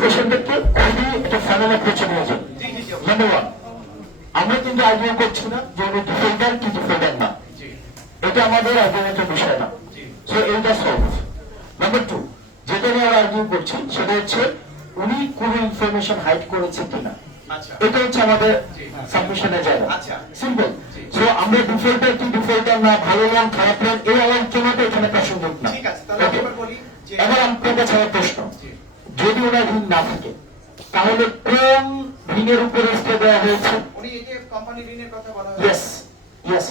পেশেন্টকে খুবই একটা ফাইনাল অ্যাপ্রোচে নিয়ে যান। নাম্বার ওয়ান, আমরা কিন্তু আর্গুমেন্ট করছি না যে উনি ডিফেন্ডার কি ডিফেন্ডার না, এটা আমাদের আর্গুমেন্টের বিষয় না। সো এইটা সলভ। নাম্বার টু, যেটা নিয়ে আমরা আর্গুমেন্ট করছি সেটা হচ্ছে উনি কোন ইনফরমেশন হাইড করেছে কিনা, এটা হচ্ছে আমাদের সাবমিশনের জায়গা। সিম্পল। সো আমরা ডিফল্টার কি ডিফল্টার না, ভালো মান খারাপ মান, এই আলোচনাটা এখানে প্রাসঙ্গিক না। এবার আপনার কাছে আমার প্রশ্ন, যদি ওনার ঋণ না থাকে তাহলে কোন ঋণের উপরে স্টে দেওয়া হয়েছে? উনি এই যে কোম্পানি ঋণের কথা বলা হয়েছে। ইয়েস ইয়েস,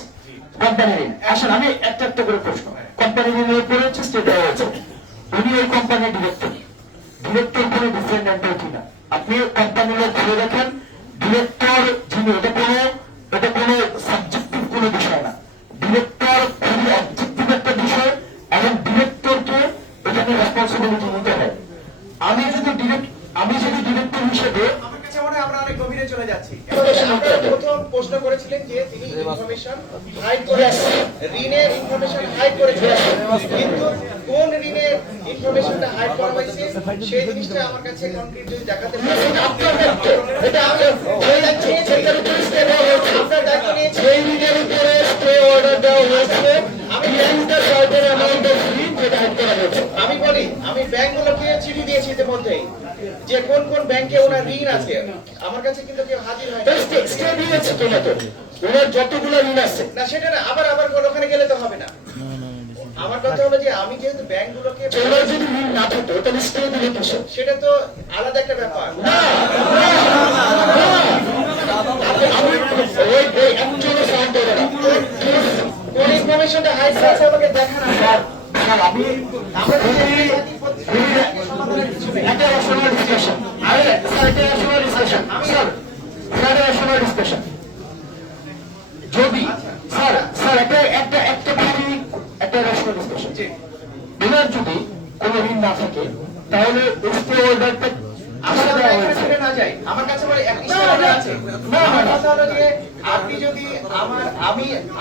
কোম্পানি ঋণ। আসলে আমি একটা একটা করে প্রশ্ন, কোম্পানি ঋণের উপরে হচ্ছে স্টে দেওয়া হয়েছে। উনি ওই কোম্পানির ডিরেক্টর, ডিরেক্টর কোনো ডিফেন্ডেন্টের কিনা আপনি কোম্পানির লোক খুলে দেখেন। ডিরেক্টর যিনি, এটা কোনো সাবজেক্টিভ কোনো বিষয় না, ডিরেক্টর খুবই অবজেক্টিভ একটা বিষয় এবং ডিরেক্টরকে এখানে রেসপন্সিবিলিটি নিতে হয়। আমি যদি ডিরেক্টর হিসেবে আমার কাছে মনে হয় আমরা অনেক গভীরে চলে যাচ্ছি। আপনারা প্রথম প্রশ্ন করেছিলেন যে তিনি ইনফরমেশন হাইড করেছেন, ঋণের ইনফরমেশন হাইড করেছেন, কিন্তু কোন ঋণের ইনফরমেশনটা হাইড করা হয়েছে সেই জিনিসটা আমার কাছে কনক্রিট যদি দেখাতে পারেন। আপনার দায়িত্ব, এটা আমি হয়ে যাচ্ছে সেটার উপরে স্টে দেওয়া হয়েছে, আপনার দায়িত্ব নিয়েছে এই ঋণের উপরে স্টে অর্ডার দেওয়া হয়েছে। আমি ব্যাংকের সার্টের অ্যামাউন্ট অফ ঋণ যেটা হাইড করা হয়েছে। আমি বলি, আমি ব্যাংকগুলোকে চিঠি দিয়েছি ইতিমধ্যেই যে কোন কোন ব্যাংকে ওনার ঋণ আছে, আমার কাছে কিন্তু কেউ হাজির হয় না। স্টে দিয়েছে কিনা, তো ওনার যতগুলো ঋণ আছে না সেটা না, আবার ওখানে গেলে তো হবে না। আমার কথা হলো যে আমি যেহেতু ব্যাংকগুলোকে ওনার যদি ঋণ না থাকতো তাহলে স্টে দিলে কিসে? সেটা তো আলাদা একটা ব্যাপার। কোন ইনফরমেশনটা হাইড করেছে আমাকে দেখান। আমি একটা রেশনাল ডিসকাশন, যদি স্যার একটা রেশনাল ডিসকাশন, ওনার যদি কোনো ঋণ না থাকে তাহলে স্টে অর্ডারটা আমার কাছে বলে আছে। আমার কথা হলো যে আপনি যদি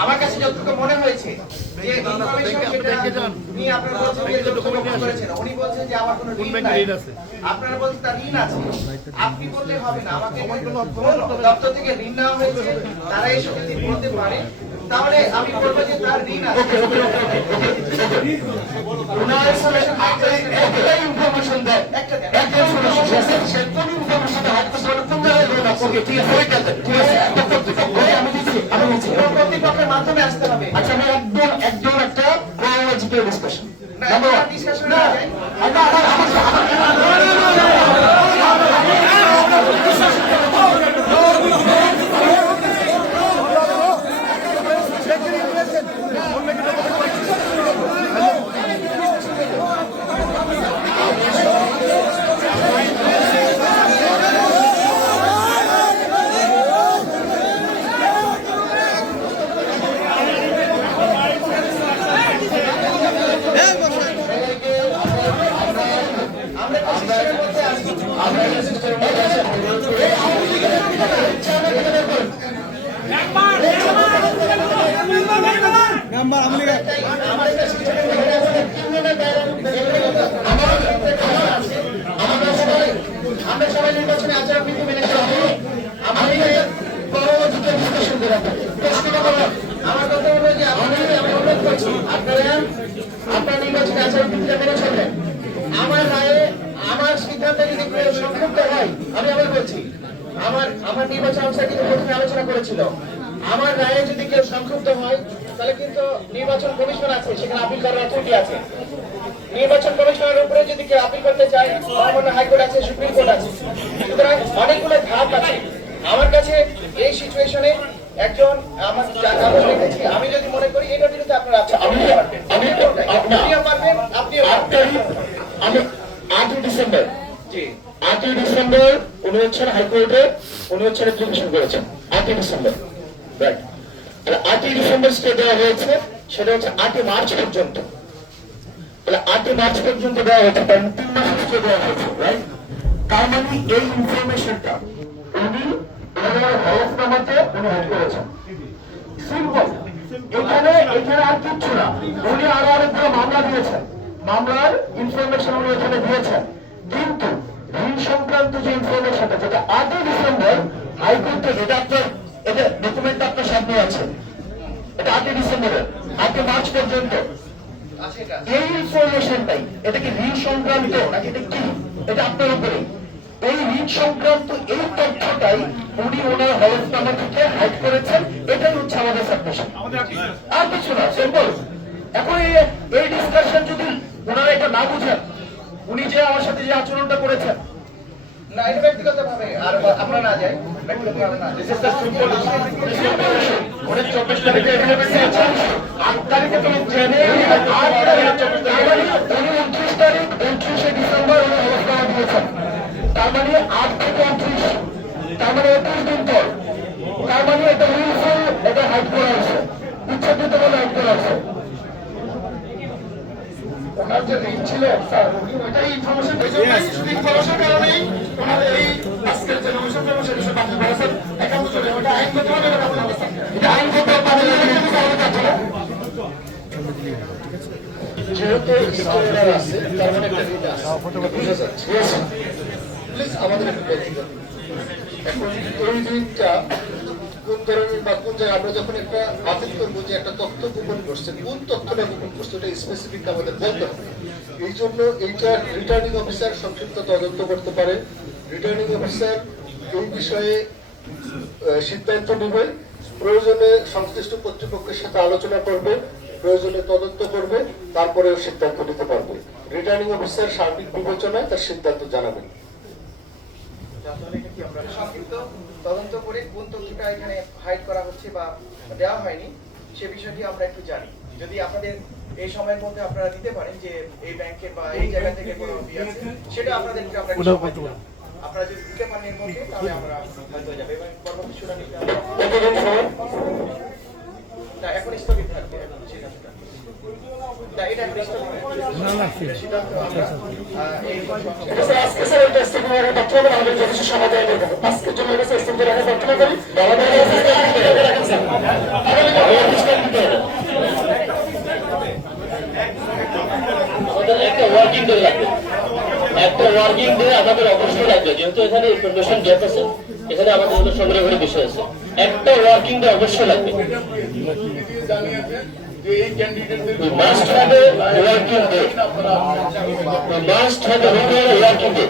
আমার কাছে যতটুকু মনে হয়েছে যে ইনফরমেশন যেটা উনি আপনারা বলছেন যে যতটুকু করেছেন, উনি বলছেন যে আমার কোনো ঋণ নাই, আপনারা বলছেন তার ঋণ আছে। আপনি বললে হবে না, আমাকে কোন দপ্তর থেকে ঋণ নেওয়া হয়েছে তারা এসে যদি বলতে পারে তাহলে আমি বলবো যে তার ঋণ আছে। ওনার একটা ইনফরমেশন দেন, একটা কোন ইনফরমেশনটা হাইড করতে পারে কোন জায়গায় লোন আছে? ওকে ঠিক আছে, ঠিক আছে, আমি দিচ্ছি প্রতিপক্ষের মাধ্যমে আসতে হবে। আচ্ছা, আমি একদম একটা ক্রোনোলজিক্যাল ডিসকাশন ডিসকাশন না যায়। আমরা সবাই নির্বাচনে আচরণবিধি মেনে চলবো। আমার কথা হলো যে আমি অনুরোধ করছি আপনার নির্বাচনে আচরণবিধিটা মেনে চলবেন। আমার রায়ে আমার সিদ্ধান্তে যদি কেউ সংক্ষুব্ধ হয়, আমি আবার বলছি, আমার নির্বাচন সংস্থা কিন্তু প্রথমে আলোচনা করেছিল, আমার রায়ে যদি কেউ সংক্ষুব্ধ হয় তাহলে কিন্তু নির্বাচন কমিশন আছে, সেখানে আপিল করার অথরিটি আছে। নির্বাচন কমিশনের উপরে যদি কেউ আপিল করতে চায়, মহামান্য হাইকোর্ট আছে, সুপ্রিম কোর্ট আছে, সুতরাং অনেকগুলো ধাপ আছে। আমার কাছে এই সিচুয়েশনে একজন আমার কাগজ লিখেছি, আমি যদি মনে করি এটার বিরুদ্ধে আপনারা আপনিও পারবেন, আপনিও আমি 8 ডিসেম্বর, জি 8 ডিসেম্বর উনি হচ্ছেন হাইকোর্টে, উনি হচ্ছেন অ্যাপ্লিকেশন করেছেন 8 ডিসেম্বর, রাইট? তাহলে 8 ডিসেম্বর স্টে দেওয়া হয়েছে, সেটা হচ্ছে 8 মার্চ পর্যন্ত। তাহলে 8 মার্চ পর্যন্ত দেওয়া হয়েছে, 3 মাস স্টে দেওয়া হয়েছে, রাইট? তার মানে এই ইনফরমেশনটা উনি হলফনামাতে উনি হাইড করেছেন। সিম্পল। এখানে আর কিচ্ছু না, উনি আরো অনেকগুলো মামলা দিয়েছেন, মামলার ইনফরমেশন উনি এখানে দিয়েছেন, কিন্তু ঋণ সংক্রান্ত যে ইনফরমেশনটা, যেটা 8 ডিসেম্বর হাইকোর্ট থেকে, এটা ডকুমেন্ট আপনার সামনে আছে, এটা 8 ডিসেম্বরের 8 মার্চ পর্যন্ত আছে এটা। এই ইনফরমেশনটাই, এটা কি ঋণ সংক্রান্ত নাকি এটা কি, এটা আপনার উপরে। এই ঋণ সংক্রান্ত এই তথ্যটাই উনি ওনার হলফনামা থেকে হাইড করেছেন, এটাই হচ্ছে আমাদের সাবমিশন, আর কিছু না, সিম্পল। এখন এই ডিসকাশন যদি ওনারা এটা না বুঝেন, উনি যে আমার সাথে যে আচরণটা করেছেন, না, এটা ব্যক্তিগত ভাবে আর আমরা না যাই, ব্যক্তিগত ভাবে না। This is the simple issue. উনি 24 তারিখে available ছিলেন, 8 তারিখে তো জেনে, 8 তারিখে 24 তারিখে উনি 29 তারিখ, 29শে ডিসেম্বর উনি হলফনামা দিয়েছেন। তার মানে 8 থেকে 29, তার মানে 21 দিন পর। তার মানে এটা উইলফুল, এটা হাইড করা হয়েছে, ইচ্ছাকৃত ভাবে হাইড করা হয়েছে। ওনার যে ঋণ ছিল স্যার, উনি ওইটাই ইনফরমেশন শুধু ইনফরমেশন কারণেই ওনার এই আজকের যে নমিশন সেটা সে বাতিল করেছেন। একান্ত চলে ওটা আইনগতভাবে এটা আইনগত যেহেতু স্টোরার আছে, তার মানে একটা ঋণ আছে, বুঝা যাচ্ছে। প্লিজ আমাদের একটু ব্যক্তিগত, এখন এই ঋণটা কোন ধরনের বা কোন জায়গায় আমরা যখন একটা বাতিল করবো যে একটা তথ্য গোপন করছে, কোন তথ্যটা গোপন করছে ওটা স্পেসিফিক আমাদের বলতে হবে। এই জন্য এইটা রিটার্নিং অফিসার সংক্ষিপ্ত তদন্ত করতে পারে। রিটার্নিং অফিসার এই বিষয়ে সিদ্ধান্ত নেবে, প্রয়োজনে সংশ্লিষ্ট কর্তৃপক্ষের সাথে আলোচনা করবে, প্রয়োজনে তদন্ত করবে, তারপরে সিদ্ধান্ত নিতে পারবে। রিটার্নিং অফিসার সার্বিক বিবেচনায় তার সিদ্ধান্ত জানাবেন। সংক্ষিপ্ত তদন্ত করে কোন তথ্যটা এখানে হাইড করা হচ্ছে বা দেওয়া হয়নি সে বিষয়টি আমরা একটু জানি। যদি আপনাদের এই সময়ের মধ্যে আপনারা দিতে পারেন যে এই ব্যাংকের বা এই জায়গা থেকে কোনো ফি আছে, সেটা আপনাদেরকে আমরা একটু সময় দিলাম। আপনারা যদি দিতে পারেন এর মধ্যে, তাহলে আমরা হয়তো হয়ে যাবে এবং পরবর্তী শুনানিতে না, এখন স্থগিত থাকবে সিদ্ধান্তটা। না, এটা এখন স্থগিত থাকবে সিদ্ধান্ত আমরা এই আজকে স্যার এটা ইস্তেফার বর্তমানে আমাদের যথেষ্ট সমাধান দেবো। আজকের জন্য এটা ইস্তেফার রাখা প্রার্থনা করি। আমাদের একটা ওয়ার্কিং ডে লাগবে, একটা ওয়ার্কিং ডে আমাদের অবশ্যই লাগবে, যেহেতু এখানে ইনফরমেশন গ্যাপ আছে, এখানে আমাদের মধ্যে সংগ্রহের বিষয় আছে, একটা ওয়ার্কিং ডে অবশ্যই লাগবে। We must have a working day. We must have a regular working day.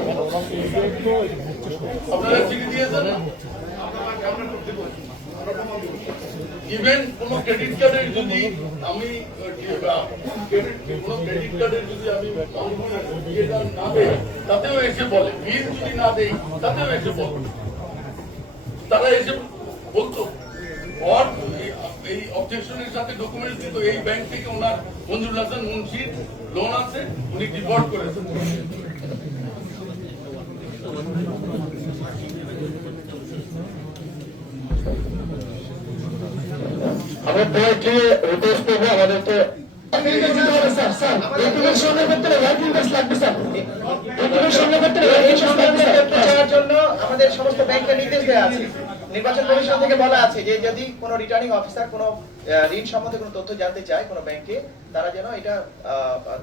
আপনারা চিঠি দিয়েছেন না? ইভেন কোন ক্রেডিট কার্ডের যদি আমি কোন ক্রেডিট কার্ডের যদি আমি ইয়েটা না দেই, তাতেও এসে বলে, বিল যদি না দেই তাতেও এসে বলে, তারা এসে বলতো এই অবজেকশনের সাথে ডকুমেন্টস দিত, এই ব্যাংক থেকে ওনার মঞ্জুর হাসান মুন্সির লোন আছে, উনি ডিফল্ট করেছেন। আমরা পোয়েট্রি রিকোয়েস্ট করবো, আমাদেরকে আমাদের সমস্ত ব্যাংকের নির্দেশ দেওয়া আছে, নির্বাচন কমিশন থেকে বলা আছে যে যদি কোনো রিটার্নিং অফিসার কোনো ঋণ সম্বন্ধে কোনো তথ্য জানতে চায় কোনো ব্যাংকে, তারা যেন এটা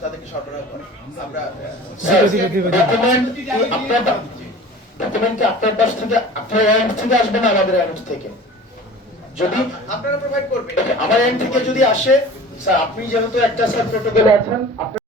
তাদেরকে সরবরাহ করে। আমরা ডকুমেন্ট কি আপনার কাছ থেকে, আপনার এন্ড থেকে আসবে না আমাদের এন্ড থেকে? যদি আপনারা প্রোভাইড করবেন, আমার এন্ড থেকে যদি আসে, স্যার আপনি যেহেতু একটা স্যার প্রোটোকলে আছেন,